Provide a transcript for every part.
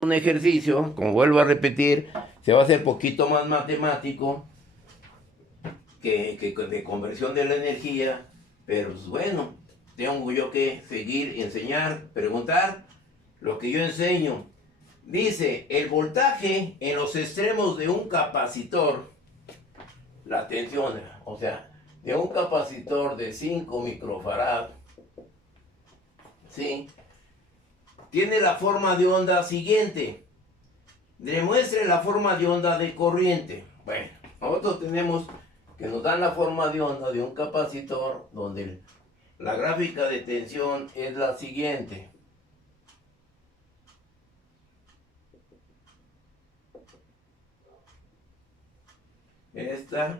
un ejercicio, como vuelvo a repetir, se va a hacer poquito más matemático que de conversión de la energía, pero pues bueno, tengo yo que seguir, enseñar, preguntar lo que yo enseño. Dice, el voltaje en los extremos de un capacitor, la tensión, o sea, de un capacitor de 5 microfarad, ¿sí? Tiene la forma de onda siguiente. Demuestre la forma de onda de corriente. Bueno, nosotros tenemos que nos dan la forma de onda de un capacitor donde la gráfica de tensión es la siguiente. Esta,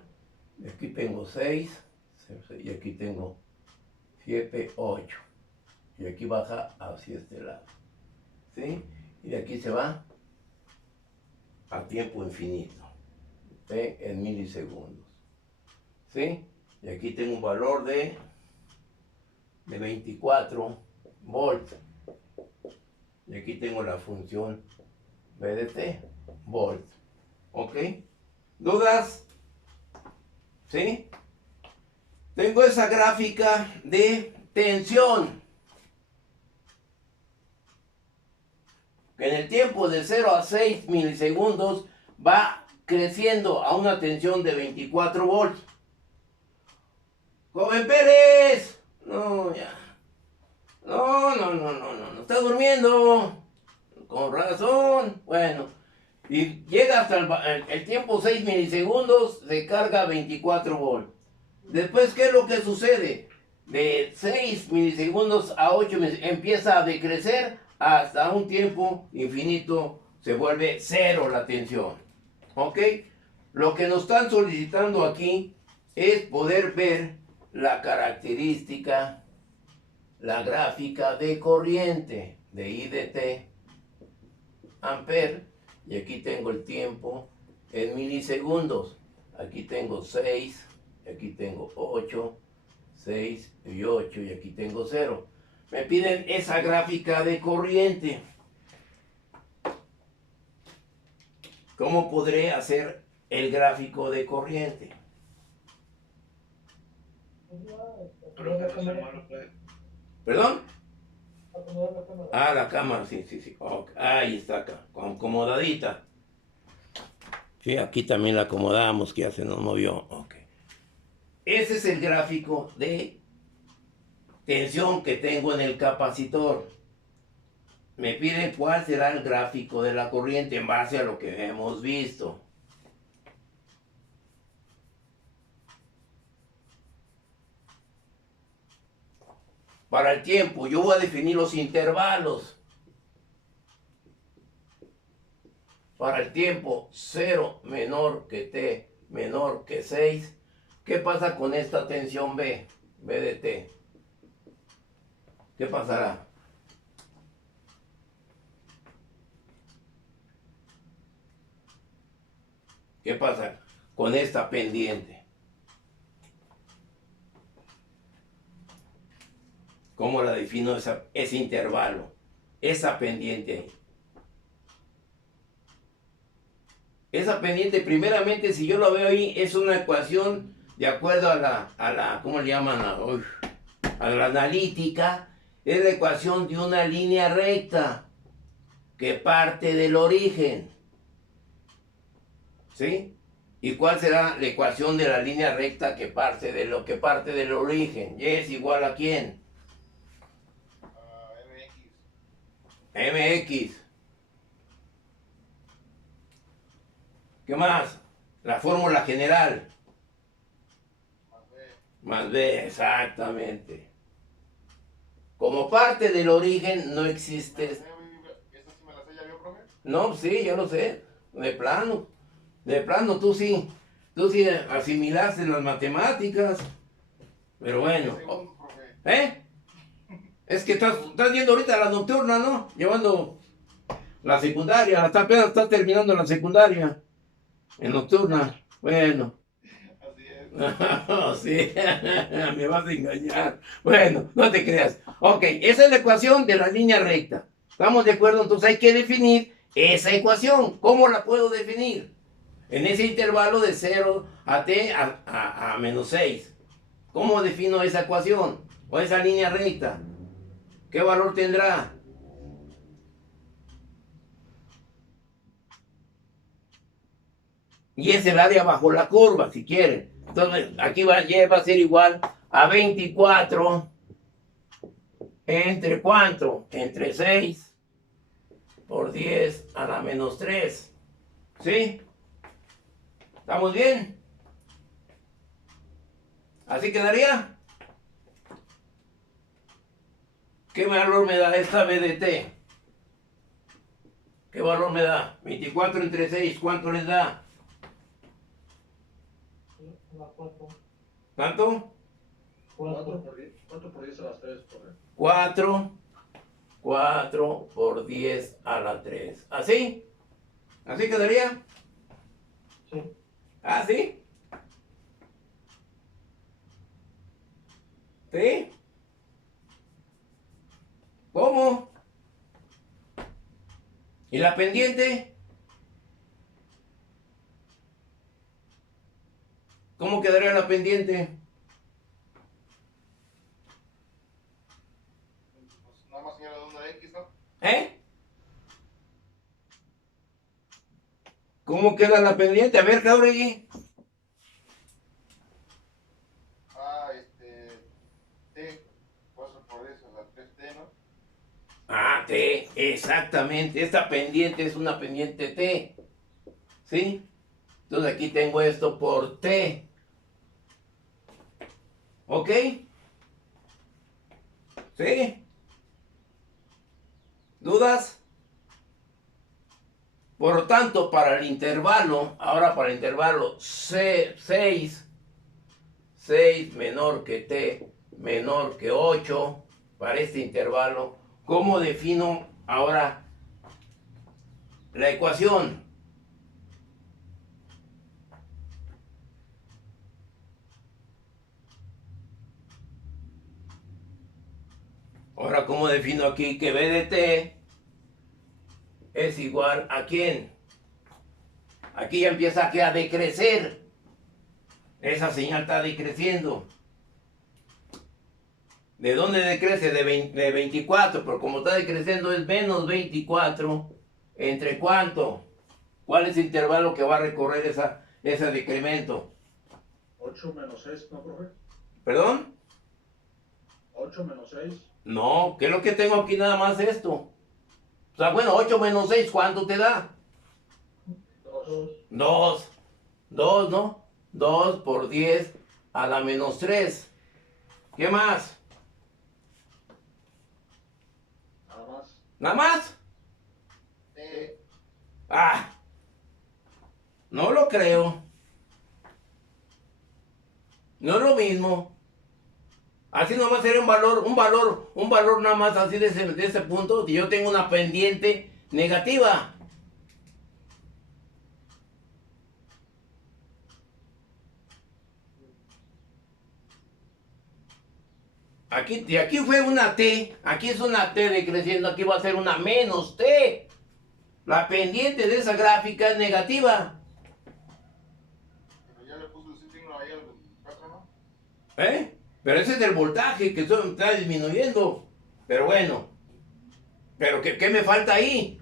y aquí tengo 6, y aquí tengo 7, 8. Y aquí baja hacia este lado. ¿Sí? Y de aquí se va a tiempo infinito. ¿Sí? En milisegundos. ¿Sí? Y aquí tengo un valor de 24 volts. Y aquí tengo la función B de T, volt. ¿Ok? ¿Dudas? ¿Sí? Tengo esa gráfica de tensión. Que en el tiempo de 0 a 6 milisegundos va creciendo a una tensión de 24 volts. ¡Joven Pérez! No, ya. No. Está durmiendo. Con razón. Bueno. Y llega hasta el tiempo 6 milisegundos, se carga 24 volts. Después, ¿qué es lo que sucede? De 6 milisegundos a 8 empieza a decrecer hasta un tiempo infinito, se vuelve cero la tensión. ¿Ok? Lo que nos están solicitando aquí es poder ver la característica, la gráfica de corriente de I de T, amper, y aquí tengo el tiempo en milisegundos. Aquí tengo 6, aquí tengo 8, 6 y 8, y aquí tengo 0. Me piden esa gráfica de corriente. ¿Cómo podré hacer el gráfico de corriente? ¿Perdón? Ah, la cámara, sí. Okay. Ahí está acá, acomodadita. Sí, aquí también la acomodamos, que ya se nos movió. Ok. Ese es el gráfico de tensión que tengo en el capacitor. Me piden cuál será el gráfico de la corriente en base a lo que hemos visto. Para el tiempo, yo voy a definir los intervalos. Para el tiempo 0 menor que T menor que 6, ¿qué pasa con esta tensión B? B de T. ¿Qué pasará? ¿Qué pasa con esta pendiente? ¿Cómo la defino ese intervalo? Esa pendiente ahí. Esa pendiente, primeramente, si yo lo veo ahí, es una ecuación de acuerdo a la ¿cómo le llaman? A la analítica. Es la ecuación de una línea recta que parte del origen. ¿Sí? ¿Y cuál será la ecuación de la línea recta que parte del origen? Y es igual a ¿quién? MX. ¿Qué más? La fórmula general. Más B, exactamente. Como parte del origen no existe. ¿Esta sí me la sé, ya vio, profe? No, sí, yo lo sé. De plano. De plano, tú sí. Tú sí asimilaste las matemáticas. Pero bueno. Segundo, profe. ¿Eh? Es que estás viendo ahorita la nocturna, ¿no? Llevando la secundaria. Apenas estás terminando la secundaria. En nocturna. Bueno. Así es. Sí, me vas a engañar. Bueno, no te creas. Ok, esa es la ecuación de la línea recta. ¿Estamos de acuerdo? Entonces hay que definir esa ecuación. ¿Cómo la puedo definir? En ese intervalo de 0 a t a menos 6. ¿Cómo defino esa ecuación? O esa línea recta. ¿Qué valor tendrá? Y es el área bajo la curva, si quieren. Entonces, aquí ya va a ser igual a 24 entre ¿cuánto? Entre 6 por 10 a la menos 3. ¿Sí? ¿Estamos bien? ¿Así quedaría? ¿Qué valor me da esta b de t? ¿Qué valor me da? 24 entre 6, ¿cuánto les da? ¿Cuánto? 4 por 10 a las 3, profe. 4 por 10 a la 3. ¿Así? ¿Así quedaría? Sí. ¿Así? ¿Sí? ¿Cómo? ¿Y la pendiente? ¿Cómo quedaría la pendiente? Pues nada más señala de una X, ¿no? ¿Eh? ¿Cómo queda la pendiente? A ver, Jauregui. T. 4 por 10 a la 3T, ¿no? Ah, T, exactamente. Esta pendiente es una pendiente T. ¿Sí? Entonces aquí tengo esto por T. ¿Ok? ¿Sí? ¿Dudas? Por lo tanto, para el intervalo, ahora para el intervalo 6 menor que T menor que 8, para este intervalo, ¿cómo defino ahora la ecuación? Ahora, ¿cómo defino aquí que b de t es igual a quién? Aquí ya empieza a decrecer. Esa señal está decreciendo. ¿De dónde decrece? De 24, pero como está decreciendo es menos 24. ¿Entre cuánto? ¿Cuál es el intervalo que va a recorrer ese decremento? 8 menos 6, ¿no, profe? ¿Perdón? 8 menos 6. No, ¿qué es lo que tengo aquí nada más esto? O sea, bueno, 8 menos 6, ¿cuánto te da? 2. 2. 2, ¿no? 2 por 10 a la menos 3. ¿Qué más? Nada más. ¿Nada más? T. Ah, no lo creo. No es lo mismo. Así nomás sería un valor nada más así de ese punto. Y yo tengo una pendiente negativa. Aquí fue una T, aquí es una T decreciendo, aquí va a ser una menos T. La pendiente de esa gráfica es negativa. Pero ya le puse el signo ahí al 24, ¿no? ¿Eh? Pero ese es del voltaje que está disminuyendo. Pero bueno. ¿Pero qué me falta ahí?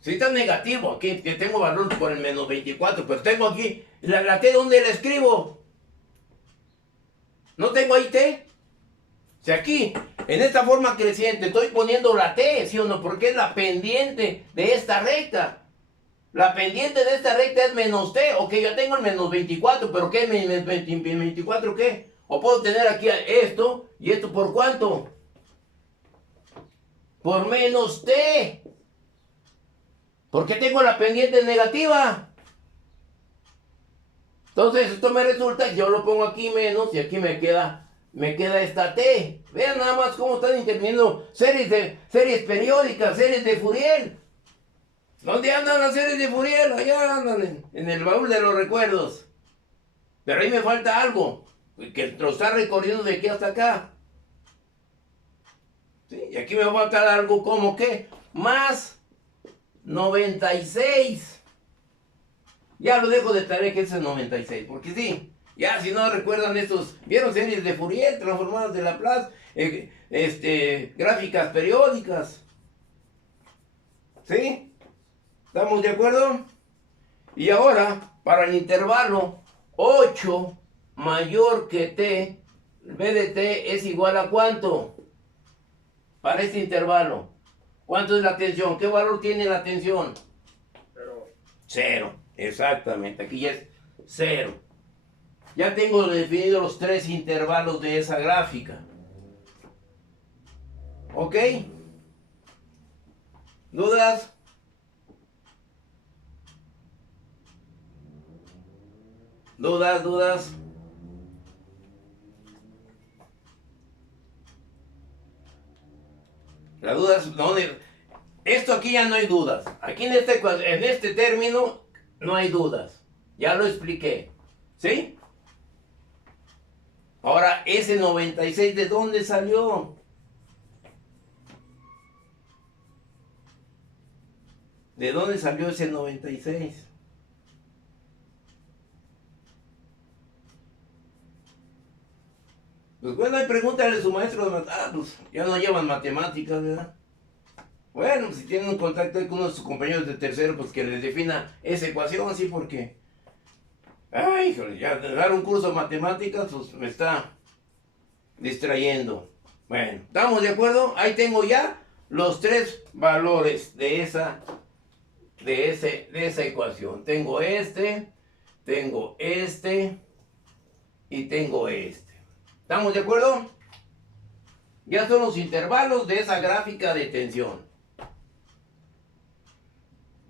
Si está negativo, aquí que tengo valor por el menos 24, pero tengo aquí, la T, ¿dónde la escribo? ¿No tengo ahí T? Si aquí, en esta forma creciente, estoy poniendo la T, ¿sí o no? Porque es la pendiente de esta recta. La pendiente de esta recta es menos T. Ok, yo tengo el menos 24, pero ¿qué? ¿24 qué? O puedo tener aquí esto, y esto ¿por cuánto? Por menos T. Porque tengo la pendiente negativa. Entonces esto me resulta, yo lo pongo aquí menos y aquí me queda esta T. Vean nada más cómo están interviniendo series periódicas, series de Fourier. ¿Dónde andan las series de Fourier? Allá andan en el baúl de los recuerdos. Pero ahí me falta algo, que lo está recorriendo de aquí hasta acá. ¿Sí? Y aquí me va a faltar algo como que más 96. Ya lo dejo de tarea que es el 96, porque sí, ya si no recuerdan estos, vieron series de Fourier, transformadas de Laplace, gráficas periódicas. ¿Sí? ¿Estamos de acuerdo? Y ahora, para el intervalo 8 mayor que t, b de t es igual a ¿cuánto? Para este intervalo. ¿Cuánto es la tensión? ¿Qué valor tiene la tensión? Pero, 0. Exactamente. Aquí ya es 0. Ya tengo definidos los 3 intervalos de esa gráfica. ¿Ok? ¿Dudas? ¿Dudas? Las dudas, ¿dónde? Esto aquí ya no hay dudas. Aquí en este término no hay dudas. Ya lo expliqué. ¿Sí? Ahora, ese 96, ¿de dónde salió? ¿De dónde salió ese 96? Pues bueno, ahí pregúntale a su maestro de pues ya no llevan matemáticas, ¿verdad? Bueno, si tienen un contacto ahí con uno de sus compañeros de tercero, pues que les defina esa ecuación, así porque... Ay, híjole, ya dar un curso de matemáticas, pues me está distrayendo. Bueno, ¿estamos de acuerdo? Ahí tengo ya los 3 valores de esa ecuación. Tengo tengo y tengo este. ¿Estamos de acuerdo? Ya son los intervalos de esa gráfica de tensión.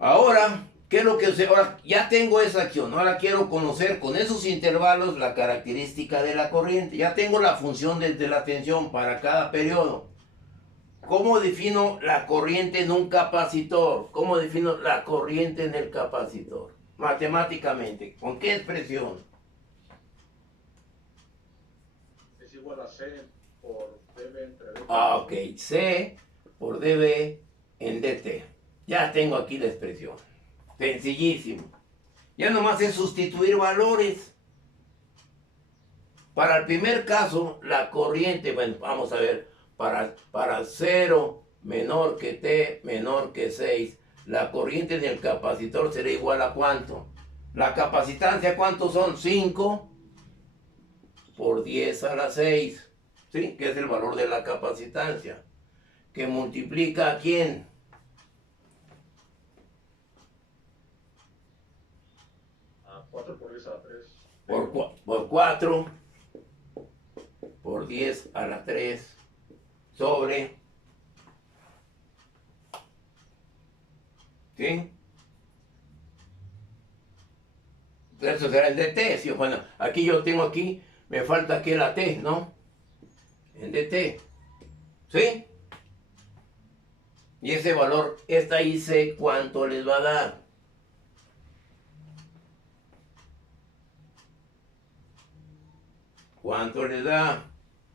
Ahora, ¿qué es lo que ahora ya tengo esa acción? Ahora quiero conocer con esos intervalos la característica de la corriente. Ya tengo la función de la tensión para cada periodo. ¿Cómo defino la corriente en un capacitor? ¿Cómo defino la corriente en el capacitor? Matemáticamente, ¿con qué expresión? es igual a C por dB entre dt. Ok, C por dB en dt. Ya tengo aquí la expresión. Sencillísimo. Ya nomás es sustituir valores. Para el primer caso, la corriente, bueno, vamos a ver, para 0 menor que t menor que 6, la corriente en el capacitor será igual a ¿cuánto? La capacitancia, ¿cuántos son? 5 por 10 a la 6, ¿sí? Que es el valor de la capacitancia. Que multiplica ¿a quién? A 4 por 10 a la 3. Por 4 por 10 a la 3 sobre, ¿sí? Eso será el dt, ¿sí? Bueno, aquí yo tengo aquí, me falta aquí la t, ¿no? En dt, ¿sí? Y ese valor, esta ahí sé cuánto les va a dar. ¿Cuánto les da?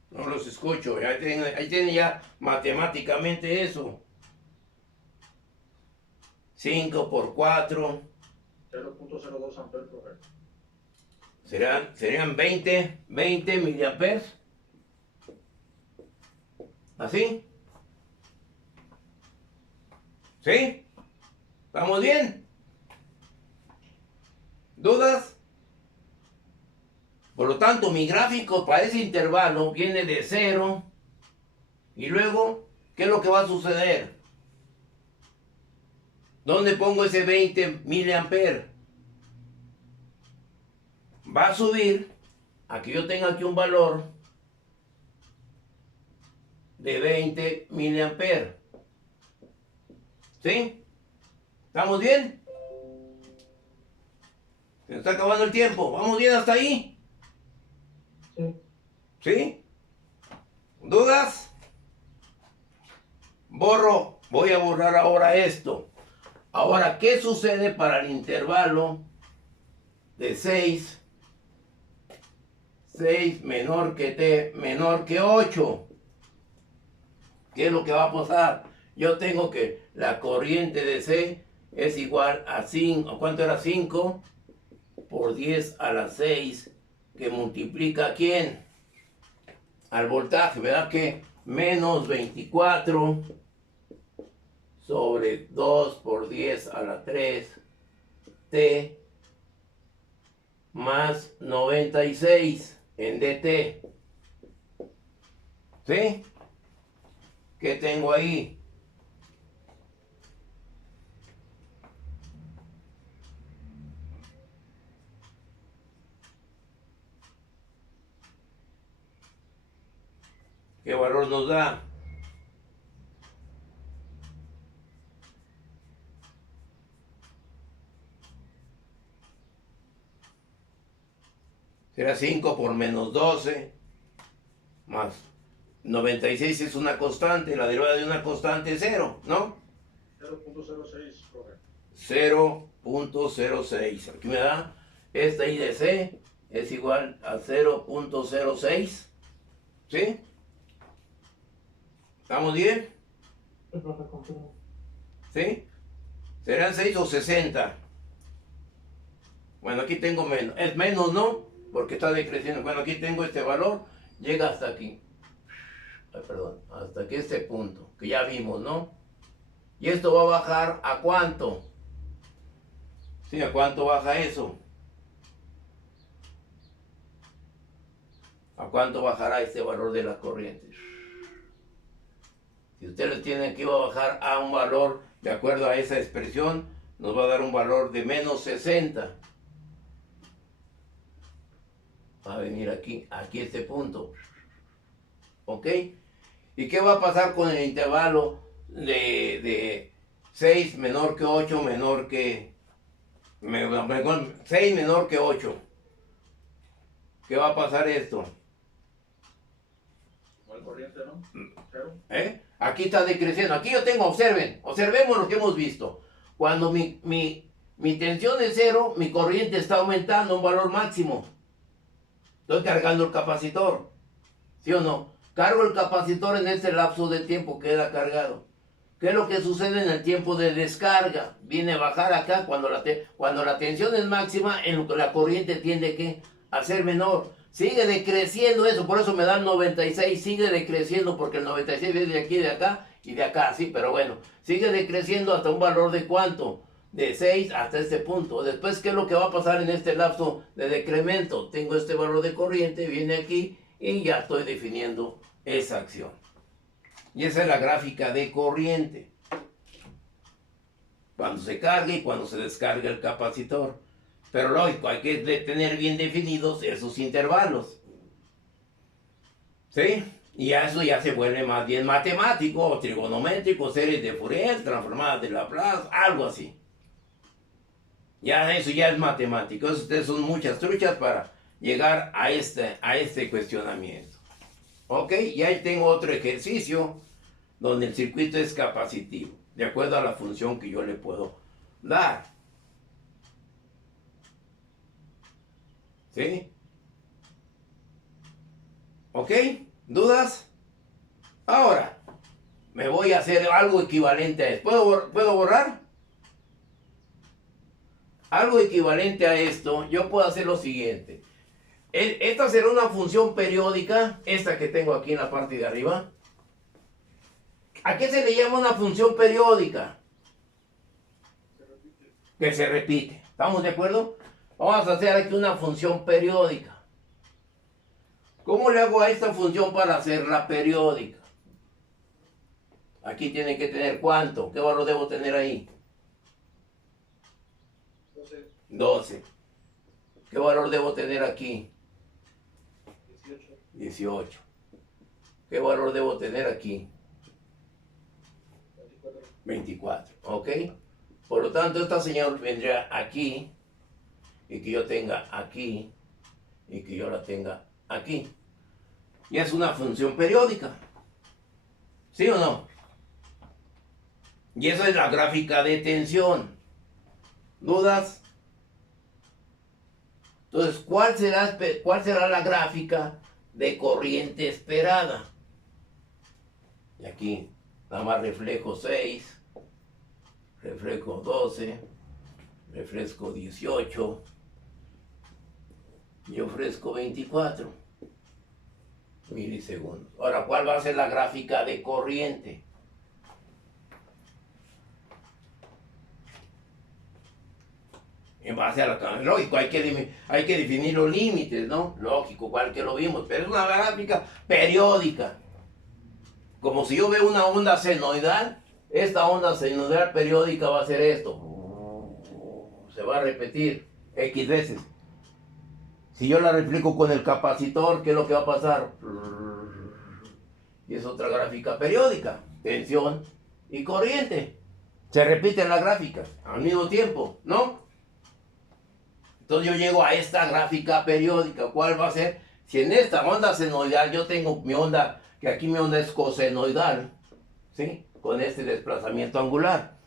No los escucho. Ahí tienen ya matemáticamente eso. 5 por 4. 0.02 amperes, profe. Serían 20 miliamperes. ¿Así? ¿Sí? ¿Estamos bien? ¿Dudas? Por lo tanto, mi gráfico para ese intervalo viene de 0. Y luego, ¿qué es lo que va a suceder? ¿Dónde pongo ese 20 miliamperes? Va a subir a que yo tenga aquí un valor de 20 miliamperes. ¿Sí? ¿Estamos bien? Se nos está acabando el tiempo. ¿Vamos bien hasta ahí? Sí. ¿Sí? ¿Dudas? Voy a borrar ahora esto. Ahora, ¿qué sucede para el intervalo de 6 menor que t menor que 8? ¿Qué es lo que va a pasar? Yo tengo que la corriente de C es igual a 5, ¿cuánto era? 5 por 10 a la 6, que multiplica ¿a quién? Al voltaje, ¿verdad? Que menos 24 sobre 2 por 10 a la 3 T más 96 en DT. ¿Sí? ¿Qué tengo ahí? ¿Qué valor nos da? Será 5 por menos 12 más 96 es una constante, la derivada de una constante es 0, ¿no? 0.06, correcto. 0.06. Aquí me da esta I de C es igual a 0.06. ¿Sí? ¿Estamos bien? ¿Sí? ¿Serán 6 o 60? Bueno, aquí tengo menos. Es menos, ¿no? Porque está decreciendo. Bueno, aquí tengo este valor. Llega hasta aquí. Ay, perdón. Hasta aquí este punto. Que ya vimos, ¿no? Y esto va a bajar ¿a cuánto? ¿Sí? ¿A cuánto baja eso? ¿A cuánto bajará este valor de la corriente? Si ustedes tienen que iba a bajar a un valor, de acuerdo a esa expresión, nos va a dar un valor de menos 60. Va a venir aquí este punto. ¿Ok? ¿Y qué va a pasar con el intervalo de 6 menor que 8 menor que... 6 menor que 8? ¿Qué va a pasar esto? ¿Cuál corriente, no? Cero. Aquí está decreciendo. Aquí yo tengo, observemos lo que hemos visto. Cuando mi tensión es 0, mi corriente está aumentando a un valor máximo. Estoy cargando el capacitor. ¿Sí o no? Cargo el capacitor en este lapso de tiempo, queda cargado. ¿Qué es lo que sucede en el tiempo de descarga? Viene a bajar acá cuando la tensión es máxima, la corriente tiende a ser menor. Sigue decreciendo eso, por eso me da el 96, sigue decreciendo porque el 96 viene de aquí, de acá y de acá, sí, pero bueno, sigue decreciendo hasta un valor de ¿cuánto? De 6 hasta este punto. Después, ¿qué es lo que va a pasar en este lapso de decremento? Tengo este valor de corriente, viene aquí y ya estoy definiendo esa acción. Y esa es la gráfica de corriente. Cuando se carga y cuando se descarga el capacitor. Pero lógico, hay que tener bien definidos esos intervalos. ¿Sí? Y eso ya se vuelve más bien matemático o trigonométrico, series de Fourier, transformadas de Laplace, algo así. Ya eso ya es matemático. Ustedes son muchas truchas para llegar a este cuestionamiento. Ok, y ahí tengo otro ejercicio donde el circuito es capacitivo, de acuerdo a la función que yo le puedo dar. ¿Sí? ¿Ok? ¿Dudas? Ahora, me voy a hacer algo equivalente a esto. ¿Puedo borrar? Algo equivalente a esto, yo puedo hacer lo siguiente. Esta será una función periódica, esta que tengo aquí en la parte de arriba. ¿A qué se le llama una función periódica? Que se repite. ¿Estamos de acuerdo? Vamos a hacer aquí una función periódica. ¿Cómo le hago a esta función para hacerla periódica? Aquí tiene que tener ¿cuánto? ¿Qué valor debo tener ahí? 12. ¿Qué valor debo tener aquí? 18. ¿Qué valor debo tener aquí? 24. ¿Ok? Por lo tanto, esta señal vendría aquí y que yo tenga aquí y que yo la tenga aquí. Y es una función periódica. ¿Sí o no? Y esa es la gráfica de tensión. ¿Dudas? Entonces, ¿cuál será la gráfica de corriente esperada? Y aquí, nada más reflejo 6. refresco 12, refresco 18 y ofrezco 24 milisegundos. Ahora, ¿cuál va a ser la gráfica de corriente? En base a la... Lógico, hay que definir los límites, ¿no? Lógico, igual que lo vimos, pero es una gráfica periódica. Como si yo veo una onda senoidal, esta onda senoidal periódica va a ser esto. Se va a repetir X veces. Si yo la replico con el capacitor, ¿qué es lo que va a pasar? Y es otra gráfica periódica. Tensión y corriente. Se repiten las gráficas al mismo tiempo, ¿no? Entonces yo llego a esta gráfica periódica. ¿Cuál va a ser? Si en esta onda senoidal yo tengo mi onda, que aquí mi onda es cosenoidal, ¿sí? Con este desplazamiento angular.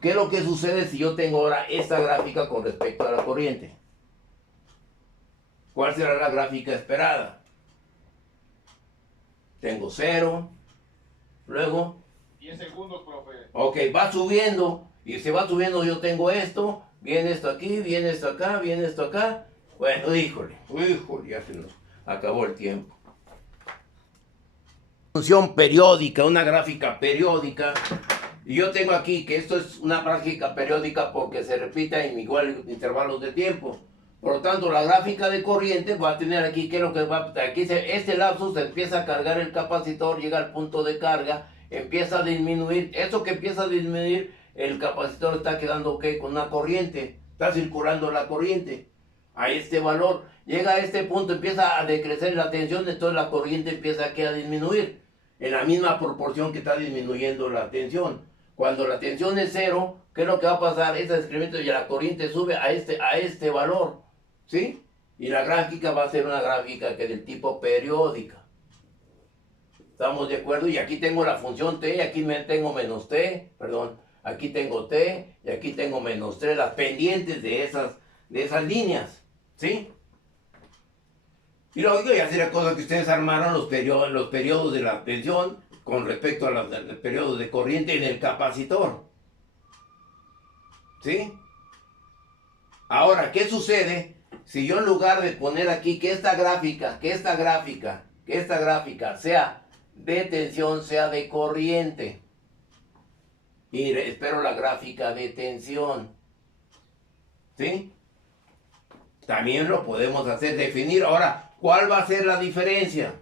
¿Qué es lo que sucede si yo tengo ahora esta gráfica con respecto a la corriente? ¿Cuál será la gráfica esperada? Tengo 0, luego... 10 segundos, profe. Ok, va subiendo, y se va subiendo, yo tengo esto, viene esto aquí, viene esto acá, viene esto acá. Bueno, híjole, ya se nos acabó el tiempo. Función periódica, una gráfica periódica. Y yo tengo aquí que esto es una gráfica periódica porque se repita en iguales intervalos de tiempo. Por lo tanto, la gráfica de corriente va a tener aquí, ¿qué es lo que va? Aquí este lapso se empieza a cargar el capacitor, llega al punto de carga, empieza a disminuir. Eso que empieza a disminuir, el capacitor está quedando, ¿qué? Con una corriente, está circulando la corriente a este valor. Llega a este punto, empieza a decrecer la tensión, entonces la corriente empieza aquí a disminuir en la misma proporción que está disminuyendo la tensión. Cuando la tensión es 0, ¿qué es lo que va a pasar? Este decremento y la corriente sube a este valor, ¿sí? Y la gráfica va a ser una gráfica que es del tipo periódica. ¿Estamos de acuerdo? Y aquí tengo la función t, y aquí tengo menos t, perdón, aquí tengo t, y aquí tengo menos 3, las pendientes de esas líneas, ¿sí? Y luego ya sería cosa que ustedes armaron los periodos de la tensión con respecto a los periodos de corriente en el capacitor. ¿Sí? Ahora, ¿qué sucede si yo en lugar de poner aquí que esta gráfica sea de tensión, sea de corriente? Y espero la gráfica de tensión. ¿Sí? También lo podemos hacer, definir. Ahora, ¿cuál va a ser la diferencia?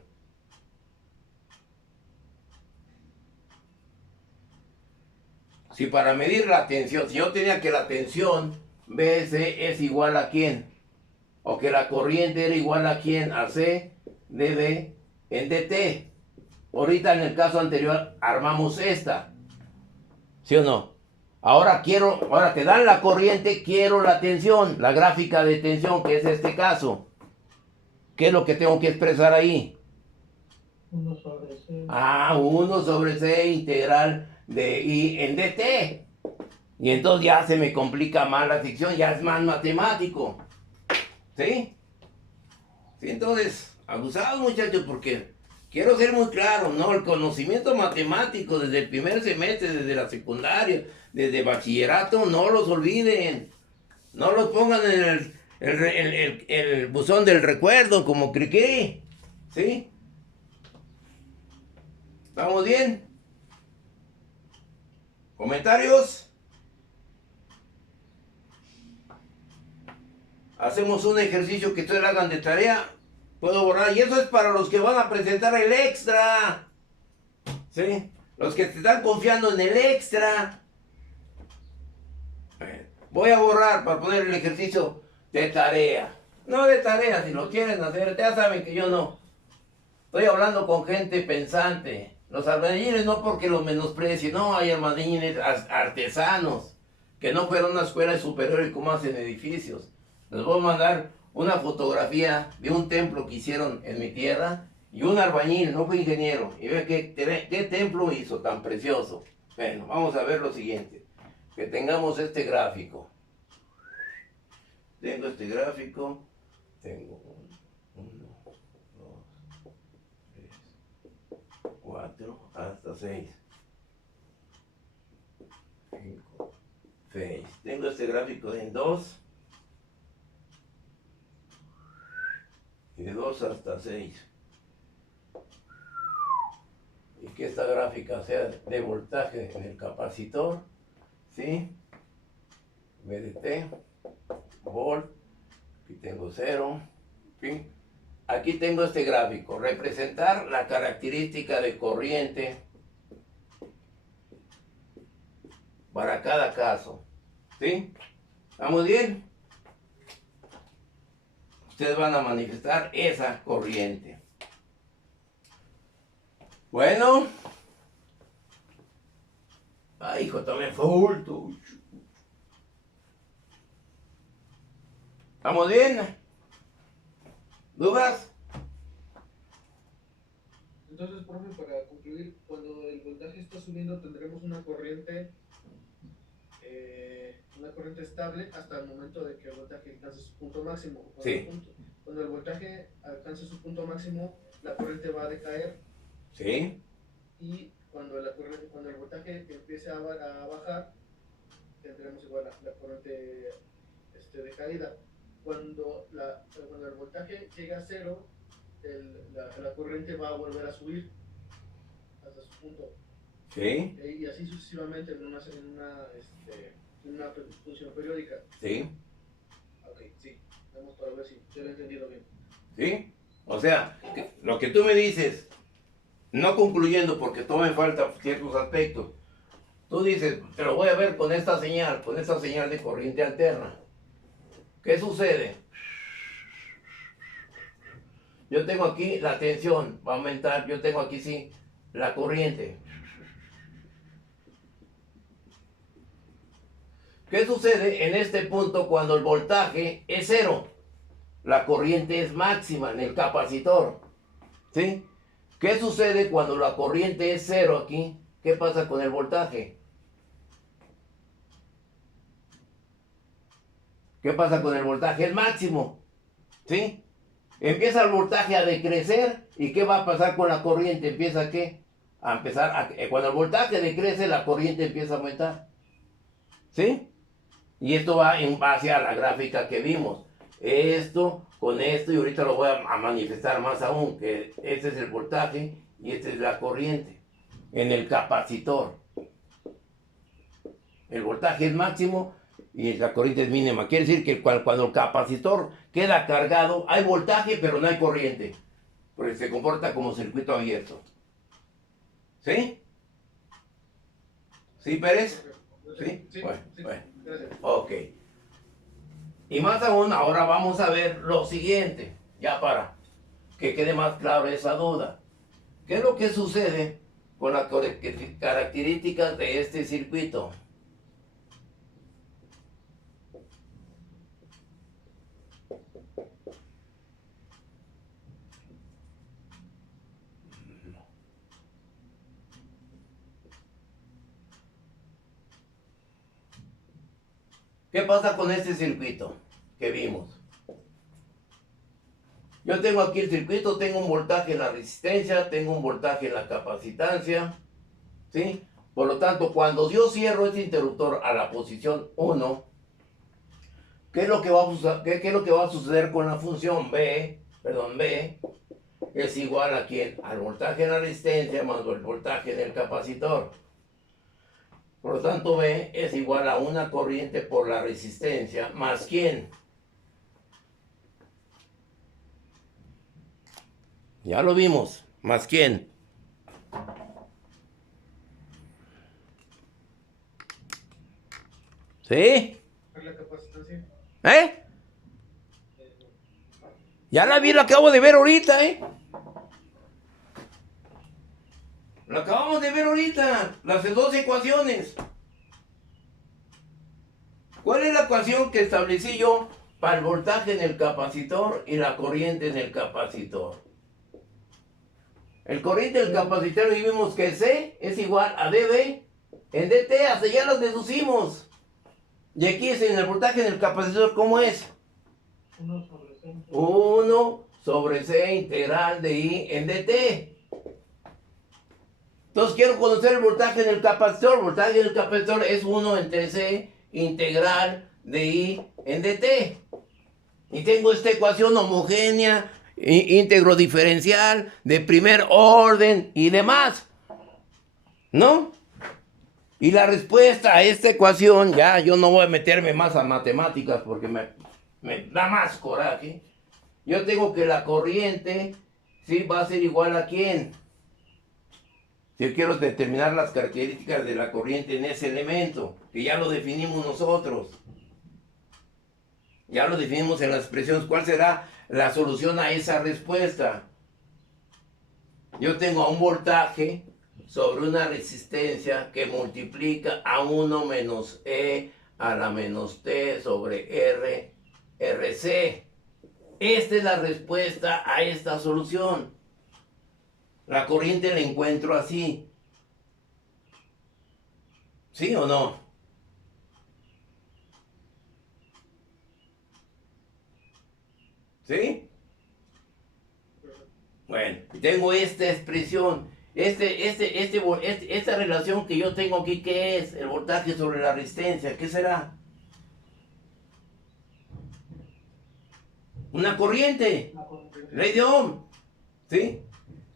Si para medir la tensión, si yo tenía que la tensión BC es igual a quién, o que la corriente era igual a quién, a C dB en DT. Ahorita en el caso anterior armamos esta, ¿sí o no? Ahora que dan la corriente, quiero la tensión, la gráfica de tensión, que es este caso. ¿Qué es lo que tengo que expresar ahí? 1 sobre C. 1 sobre C integral de I en DT. Y entonces ya se me complica más la sección, ya es más matemático. ¿Sí? Sí, entonces, abusados muchachos, porque quiero ser muy claro, ¿no? El conocimiento matemático desde el primer semestre, desde la secundaria, desde bachillerato, no los olviden. No los pongan en el buzón del recuerdo como criquí. ¿Sí? ¿Estamos bien? ¿Comentarios? Hacemos un ejercicio que ustedes hagan de tarea. Puedo borrar. Y eso es para los que van a presentar el extra. ¿Sí? Los que te están confiando en el extra. Voy a borrar para poner el ejercicio de tarea. No de tarea, si lo quieren hacer. Ya saben que yo no. Estoy hablando con gente pensante. Los albañiles no porque los menosprecie. No, hay albañiles artesanos que no fueron a una escuela superior y cómo hacen edificios. Les voy a mandar una fotografía de un templo que hicieron en mi tierra y un albañil, no fue ingeniero, y ve qué templo hizo tan precioso. Bueno, vamos a ver lo siguiente, que tengamos este gráfico. Tengo este gráfico, tengo 1, 2, 3, 4, hasta 6, 5, 6. Tengo este gráfico en 2. Y de 2 hasta 6. Y que esta gráfica sea de voltaje en el capacitor. ¿Sí? VDT. Volt. Aquí tengo 0. ¿Sí? Aquí tengo este gráfico. Representar la característica de corriente para cada caso. ¿Sí? ¿Estamos bien? Ustedes van a manifestar esa corriente. Bueno. Ay, hijo, también fue bulto. ¿Estamos bien? ¿Dudas? Entonces, profe, para concluir, cuando el voltaje está subiendo tendremos una corriente estable hasta el momento de que el voltaje alcance su punto máximo. Sí. Cuando el voltaje alcance su punto máximo, la corriente va a decaer. Sí. Y cuando el voltaje empiece a bajar, tendremos igual la corriente decaída. Cuando el voltaje llegue a 0, la corriente va a volver a subir hasta su punto. Sí. Y así sucesivamente en una función periódica. Sí. Ok, sí. Vamos para ver si yo lo he entendido bien. ¿Sí? O sea, lo que tú me dices, no concluyendo porque todavía me faltan ciertos aspectos, tú dices, te lo voy a ver con esta señal de corriente alterna. ¿Qué sucede? Yo tengo aquí la tensión, va a aumentar, yo tengo aquí sí la corriente. ¿Qué sucede en este punto cuando el voltaje es 0? La corriente es máxima en el capacitor. ¿Sí? ¿Qué sucede cuando la corriente es 0 aquí? ¿Qué pasa con el voltaje? ¿Qué pasa con el voltaje? Es máximo. ¿Sí? Empieza el voltaje a decrecer. ¿Y qué va a pasar con la corriente? Empieza a ¿qué? A empezar a... Cuando el voltaje decrece, la corriente empieza a aumentar. ¿Sí? Y esto va en base a la gráfica que vimos. Esto con esto, y ahorita lo voy a manifestar más aún, que este es el voltaje y esta es la corriente en el capacitor. El voltaje es máximo y la corriente es mínima. Quiere decir que cuando el capacitor queda cargado, hay voltaje pero no hay corriente, porque se comporta como circuito abierto. ¿Sí? ¿Sí, Pérez? ¿Sí? Sí, Bueno, sí. bueno. Gracias. Ok. Y más aún, ahora vamos a ver lo siguiente, ya para que quede más claro esa duda. ¿Qué es lo que sucede con las características de este circuito? ¿Qué pasa con este circuito que vimos? Yo tengo aquí el circuito, tengo un voltaje en la resistencia, tengo un voltaje en la capacitancia, ¿sí? Por lo tanto, cuando yo cierro este interruptor a la posición 1, ¿qué es lo que va a suceder con la función B? B es igual a ¿quién? Al voltaje en la resistencia más el voltaje en el capacitor. Por lo tanto, B es igual a una corriente por la resistencia más ¿quién? Ya lo vimos. ¿Más quién? ¿Sí? La capacitancia. ¿Eh? Ya la vi, la acabo de ver ahorita, ¿eh? La acabamos de ver ahorita, las dos ecuaciones. ¿Cuál es la ecuación que establecí yo para el voltaje en el capacitor y la corriente en el capacitor? El corriente del capacitor vimos que C es igual a dB en dt, hasta ya los deducimos. Y aquí es en el voltaje en el capacitor, ¿cómo es? 1 sobre C. 1 sobre C integral de I en dt. Entonces quiero conocer el voltaje en el capacitor. El voltaje en el capacitor es 1 entre C integral de I en dt. Y tengo esta ecuación homogénea, íntegro diferencial, de primer orden y demás, ¿no? Y la respuesta a esta ecuación, ya yo no voy a meterme más a matemáticas porque me da más coraje. Yo tengo que la corriente, ¿sí? Va a ser igual a ¿quién? Yo quiero determinar las características de la corriente en ese elemento, que ya lo definimos nosotros. Ya lo definimos en las expresiones. ¿Cuál será la solución a esa respuesta? Yo tengo un voltaje sobre una resistencia que multiplica a 1 menos E a la menos T sobre R, RC. Esta es la respuesta a esta solución. La corriente la encuentro así. ¿Sí o no? ¿Sí? Bueno, tengo esta expresión. Esta relación que yo tengo aquí, ¿qué es? El voltaje sobre la resistencia. ¿Qué será? Una corriente. Ley de Ohm. ¿Sí?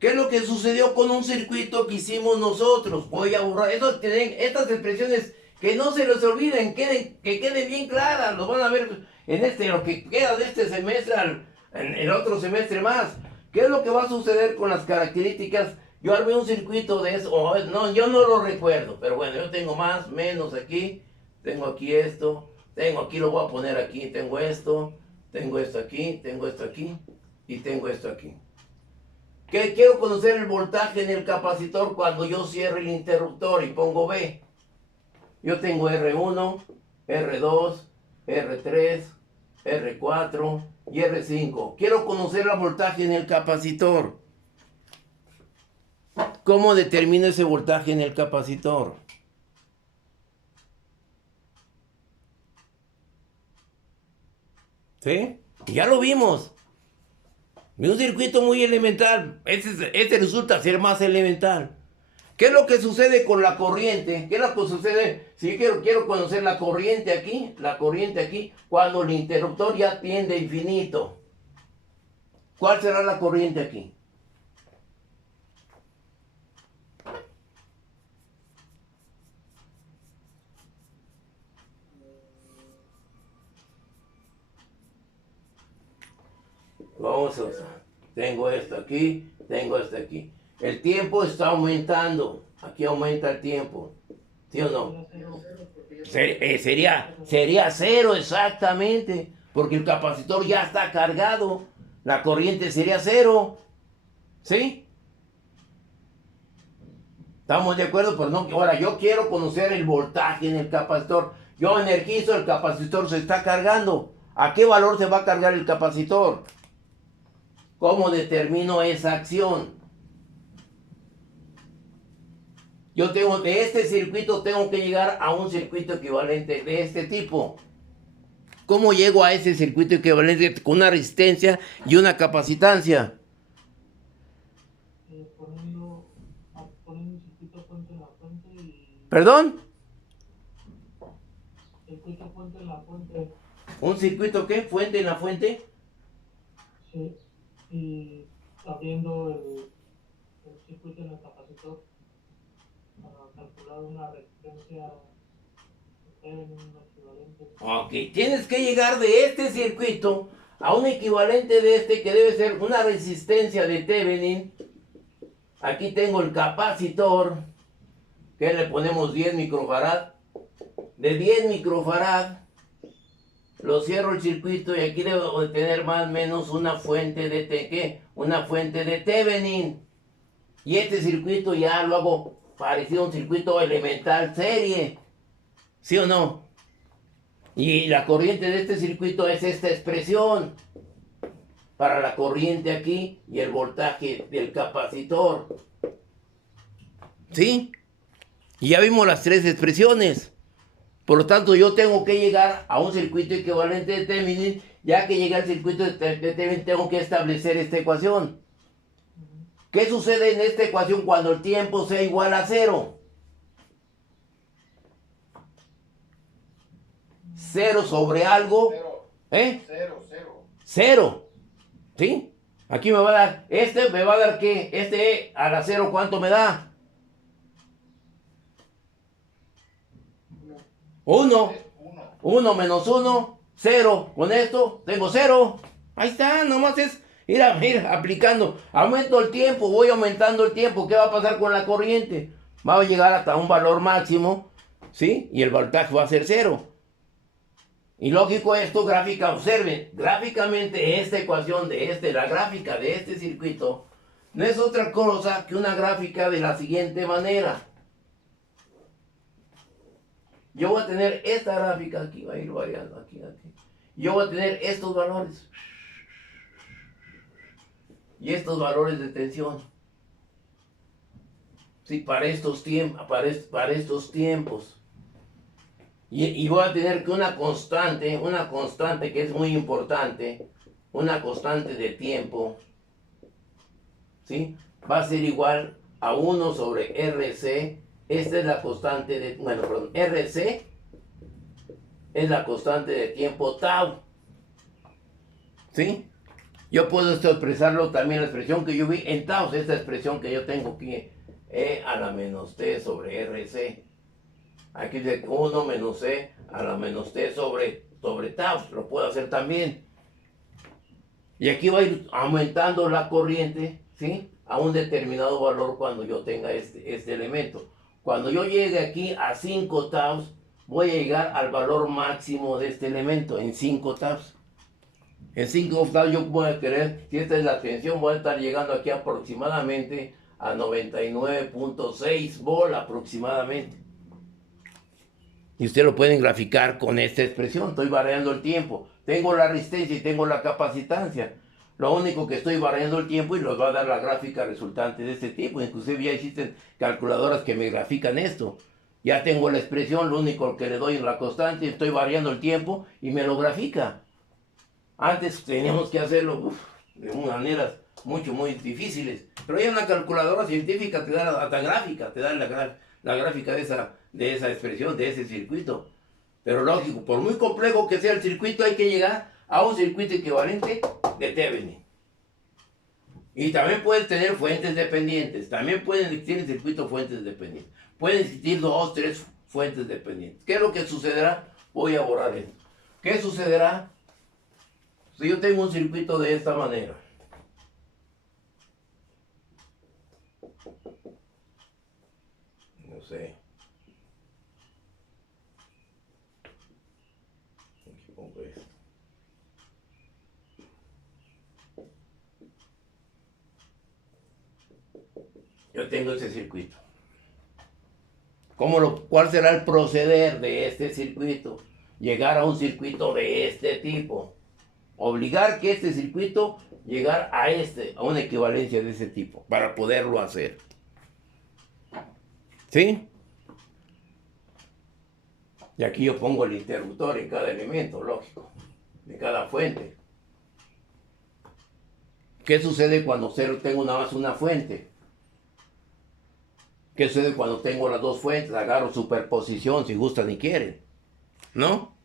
¿Qué es lo que sucedió con un circuito que hicimos nosotros? Voy a borrar estas expresiones, que no se les olviden, que queden bien claras. Lo van a ver en lo que queda de este semestre, en el otro semestre más. ¿Qué es lo que va a suceder con las características? Yo armé un circuito de eso, no, yo no lo recuerdo, pero bueno, yo tengo más, menos aquí, tengo aquí esto, tengo aquí, lo voy a poner aquí, tengo esto aquí, tengo esto aquí, y tengo esto aquí. ¿Qué? Quiero conocer el voltaje en el capacitor cuando yo cierre el interruptor y pongo B. Yo tengo R1, R2, R3, R4 y R5. Quiero conocer el voltaje en el capacitor. ¿Cómo determino ese voltaje en el capacitor? ¿Sí? Ya lo vimos. Es un circuito muy elemental. Este resulta ser más elemental. ¿Qué es lo que sucede con la corriente? ¿Qué es lo que sucede si yo quiero conocer la corriente aquí, cuando el interruptor ya tiende a infinito? ¿Cuál será la corriente aquí? Vamos a usar. Tengo esto aquí, tengo esto aquí. El tiempo está aumentando. Aquí aumenta el tiempo. ¿Sí o no? Sería cero exactamente. Porque el capacitor ya está cargado. La corriente sería cero. ¿Sí? ¿Estamos de acuerdo? Pues no. Ahora yo quiero conocer el voltaje en el capacitor. Yo energizo, el capacitor se está cargando. ¿A qué valor se va a cargar el capacitor? ¿Cómo determino esa acción? Yo tengo de este circuito, tengo que llegar a un circuito equivalente de este tipo. ¿Cómo llego a ese circuito equivalente con una resistencia y una capacitancia? Poniendo un circuito fuente en la fuente y... ¿Perdón? Circuito fuente en la fuente. ¿Un circuito qué? ¿Fuente en la fuente? Sí. Y abriendo el circuito en el capacitor para calcular una resistencia en un equivalente. Ok, tienes que llegar de este circuito a un equivalente de este que debe ser una resistencia de Thevenin. Aquí tengo el capacitor, que le ponemos 10 microfarad. De 10 microfarad, lo cierro el circuito y aquí debo de tener más o menos una fuente de ¿qué? Una fuente de Thevenin. Y este circuito ya lo hago parecido a un circuito elemental serie. ¿Sí o no? Y la corriente de este circuito es esta expresión para la corriente aquí y el voltaje del capacitor. ¿Sí? Y ya vimos las tres expresiones. Por lo tanto, yo tengo que llegar a un circuito equivalente de Thevenin. Ya que llegue al circuito de Thevenin, tengo que establecer esta ecuación. ¿Qué sucede en esta ecuación cuando el tiempo sea igual a 0? 0 sobre algo, Cero, ¿eh? cero, cero. 0, ¿sí? Aquí me va a dar, me va a dar ¿qué? A la 0, ¿cuánto me da? 1. Uno. 1 menos 1, 0. Con esto tengo 0. Ahí está, nomás es ir aplicando. Aumento el tiempo, voy aumentando el tiempo. ¿Qué va a pasar con la corriente? Va a llegar hasta un valor máximo, ¿sí? Y el voltaje va a ser 0. Y lógico esto, observen, gráficamente esta ecuación la gráfica de este circuito, no es otra cosa que una gráfica de la siguiente manera. Yo voy a tener esta gráfica aquí, va a ir variando aquí. Yo voy a tener estos valores. Y estos valores de tensión. Sí, para estos tiempos. Y voy a tener que una constante que es muy importante, una constante de tiempo, ¿sí? Va a ser igual a 1 sobre RC. Esta es la constante de, RC es la constante de tiempo tau, ¿sí? Yo puedo expresarlo también, la expresión que yo vi en tau, esta expresión que yo tengo aquí, E a la menos T sobre RC. Aquí dice 1 menos C a la menos T sobre tau, lo puedo hacer también. Y aquí va a ir aumentando la corriente, ¿sí? A un determinado valor cuando yo tenga este elemento. Cuando yo llegue aquí a 5 taus, voy a llegar al valor máximo de este elemento, en 5 taus. En 5 taus yo voy a querer, si esta es la tensión, voy a estar llegando aquí aproximadamente a 99.6 volt aproximadamente. Y ustedes lo pueden graficar con esta expresión. Estoy variando el tiempo. Tengo la resistencia y tengo la capacitancia. Lo único que estoy variando el tiempo y los va a dar la gráfica resultante de este tipo. Inclusive ya existen calculadoras que me grafican esto. Ya tengo la expresión, lo único que le doy es la constante. Estoy variando el tiempo y me lo grafica. Antes teníamos que hacerlo de maneras muy difíciles. Pero ya una calculadora científica te da hasta gráfica, te da la gráfica de esa expresión, de ese circuito. Pero lógico, por muy complejo que sea el circuito, hay que llegar a un circuito equivalente de Thevenin. Y también puedes tener fuentes dependientes. También pueden existir en circuito fuentes dependientes. Pueden existir 2, 3 fuentes dependientes. ¿Qué es lo que sucederá? Voy a borrar esto. ¿Qué sucederá si yo tengo un circuito de esta manera? No sé. Aquí pongo esto. Yo tengo ese circuito. ¿Cuál será el proceder de este circuito? Llegar a un circuito de este tipo. Obligar que este circuito llegar a una equivalencia de ese tipo para poderlo hacer. ¿Sí? Y aquí yo pongo el interruptor en cada elemento, lógico, de cada fuente. ¿Qué sucede cuando tengo nada más una fuente? ¿Qué sucede cuando tengo las dos fuentes? Agarro superposición si gustan y quieren, ¿no?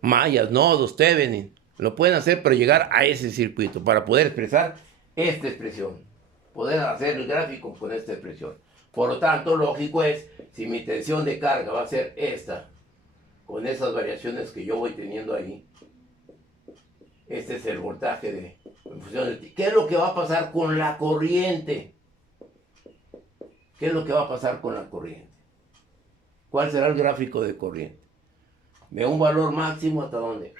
Mallas, nodos, Thevenin, lo pueden hacer, pero llegar a ese circuito para poder expresar esta expresión, poder hacer el gráfico con esta expresión. Por lo tanto, lógico es, si mi tensión de carga va a ser esta, con esas variaciones que yo voy teniendo ahí, este es el voltaje en función del... ¿Qué es lo que va a pasar con la corriente? ¿Qué es lo que va a pasar con la corriente? ¿Cuál será el gráfico de corriente? De un valor máximo hasta dónde.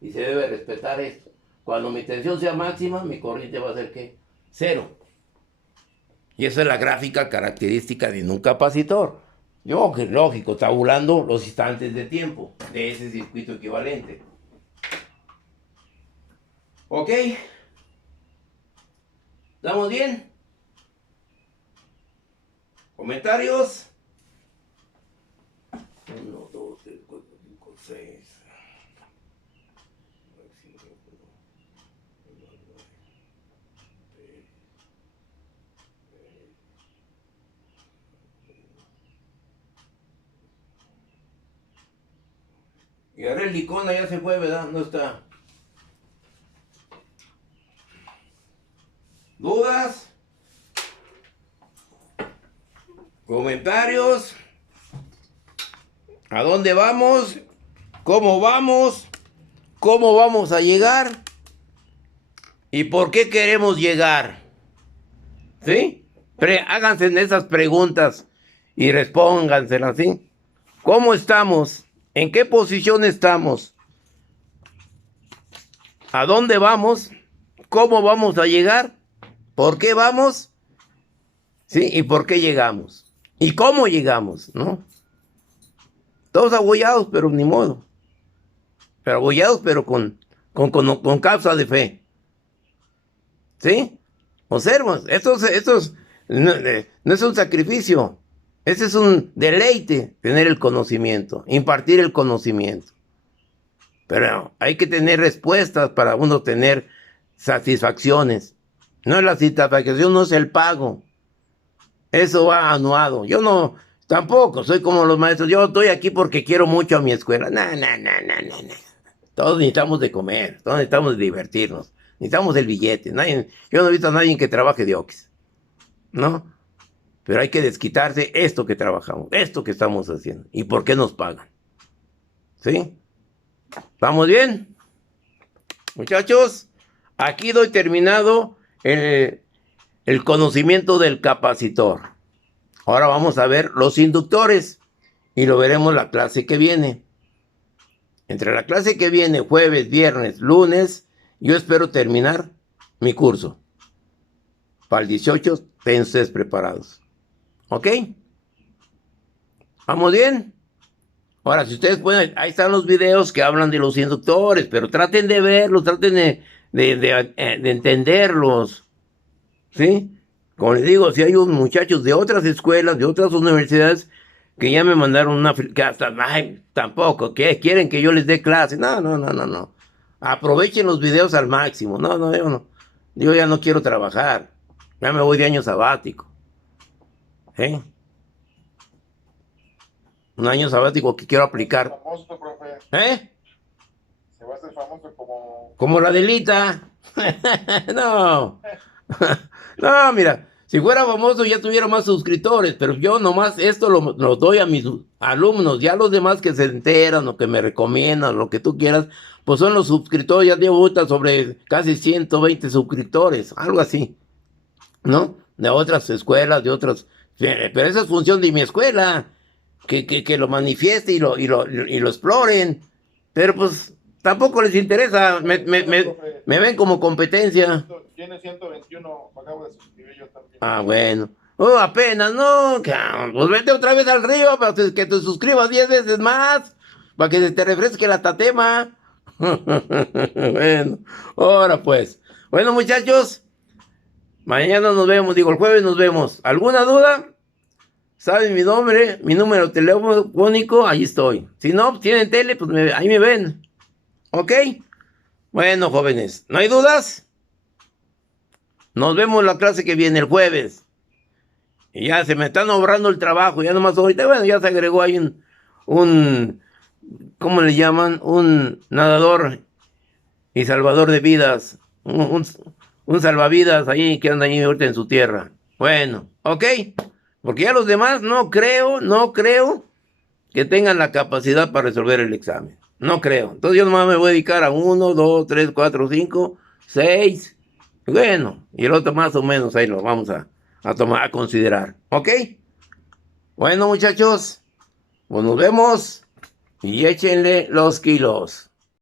Y se debe respetar esto. Cuando mi tensión sea máxima, mi corriente va a ser ¿qué? 0. Y esa es la gráfica característica de un capacitor. Yo, que lógico, tabulando los instantes de tiempo de ese circuito equivalente. ¿Ok? ¿Estamos bien? ¿Comentarios? 1, 2, 3, 4, 5, 6. Y ahora el Licona ya se fue, ¿verdad? No está. ¿Dudas? ¿Comentarios? ¿A dónde vamos? ¿Cómo vamos? ¿Cómo vamos a llegar? ¿Y por qué queremos llegar? ¿Sí? Háganse esas preguntas y respónganselas, ¿sí? ¿Cómo estamos? ¿En qué posición estamos? ¿A dónde vamos? ¿Cómo vamos a llegar? ¿Por qué vamos? ¿Sí? ¿Y por qué llegamos? ¿Y cómo llegamos? ¿No? Todos abollados, pero ni modo. Pero abollados, pero con causa de fe. ¿Sí? Observos, esto no es un sacrificio. Este es un deleite, tener el conocimiento, impartir el conocimiento. Pero hay que tener respuestas para uno tener satisfacciones. No, la satisfacción no es el pago. Eso va anuado. Yo no, tampoco soy como los maestros. Yo estoy aquí porque quiero mucho a mi escuela. No. Todos necesitamos de comer, todos necesitamos de divertirnos. Necesitamos el billete. Yo no he visto a nadie que trabaje de oquis. ¿No? Pero hay que desquitarse esto que trabajamos, esto que estamos haciendo. ¿Y por qué nos pagan? ¿Sí? ¿Estamos bien? Muchachos, aquí doy terminado el conocimiento del capacitor. Ahora vamos a ver los inductores y lo veremos la clase que viene. Entre la clase que viene, jueves, viernes, lunes, yo espero terminar mi curso. Para el 18, estén ustedes preparados. ¿Ok? ¿Vamos bien? Ahora, si ustedes pueden, ahí están los videos que hablan de los inductores, pero traten de verlos, traten de entenderlos. ¿Sí? Como les digo, si hay muchachos de otras escuelas, de otras universidades, que ya me mandaron una... que hasta, tampoco, ¿qué? ¿Quieren que yo les dé clase? No. Aprovechen los videos al máximo. No, yo no. Yo ya no quiero trabajar. Ya me voy de año sabático. Un año sabático que quiero aplicar. Famoso, profe. Se va a hacer famoso como la delita. No. No, mira. Si fuera famoso ya tuviera más suscriptores, pero yo nomás esto lo doy a mis alumnos. Ya los demás que se enteran o que me recomiendan, lo que tú quieras, pues son los suscriptores. Ya llevo ahorita sobre casi 120 suscriptores, algo así, ¿no? De otras escuelas, de otras... Pero esa es función de mi escuela, que lo manifieste y lo exploren. Pero pues tampoco les interesa, me ven como competencia. Tiene 121, acabo de suscribir yo también. Bueno. Apenas, no. Pues vete otra vez al río para que te suscribas 10 veces más. Para que se te refresque la tatema. Bueno, ahora pues. Bueno, muchachos. Mañana nos vemos, el jueves nos vemos. ¿Alguna duda? ¿Saben mi nombre? Mi número telefónico, ahí estoy. Si no, tienen tele, pues ahí me ven. ¿Ok? Bueno, jóvenes, ¿no hay dudas? Nos vemos la clase que viene el jueves. Y ya se me están ahorrando el trabajo. Ya nomás ahorita, bueno, ya se agregó ahí un ¿cómo le llaman? Un nadador y salvador de vidas. Un salvavidas ahí que anda ahí ahorita en su tierra. Bueno, ok. Porque ya los demás no creo que tengan la capacidad para resolver el examen. No creo. Entonces yo nomás me voy a dedicar a 1, 2, 3, 4, 5, 6. Bueno, y el otro más o menos ahí lo vamos a tomar a considerar. ¿Ok? Bueno, muchachos, pues nos vemos y échenle los kilos.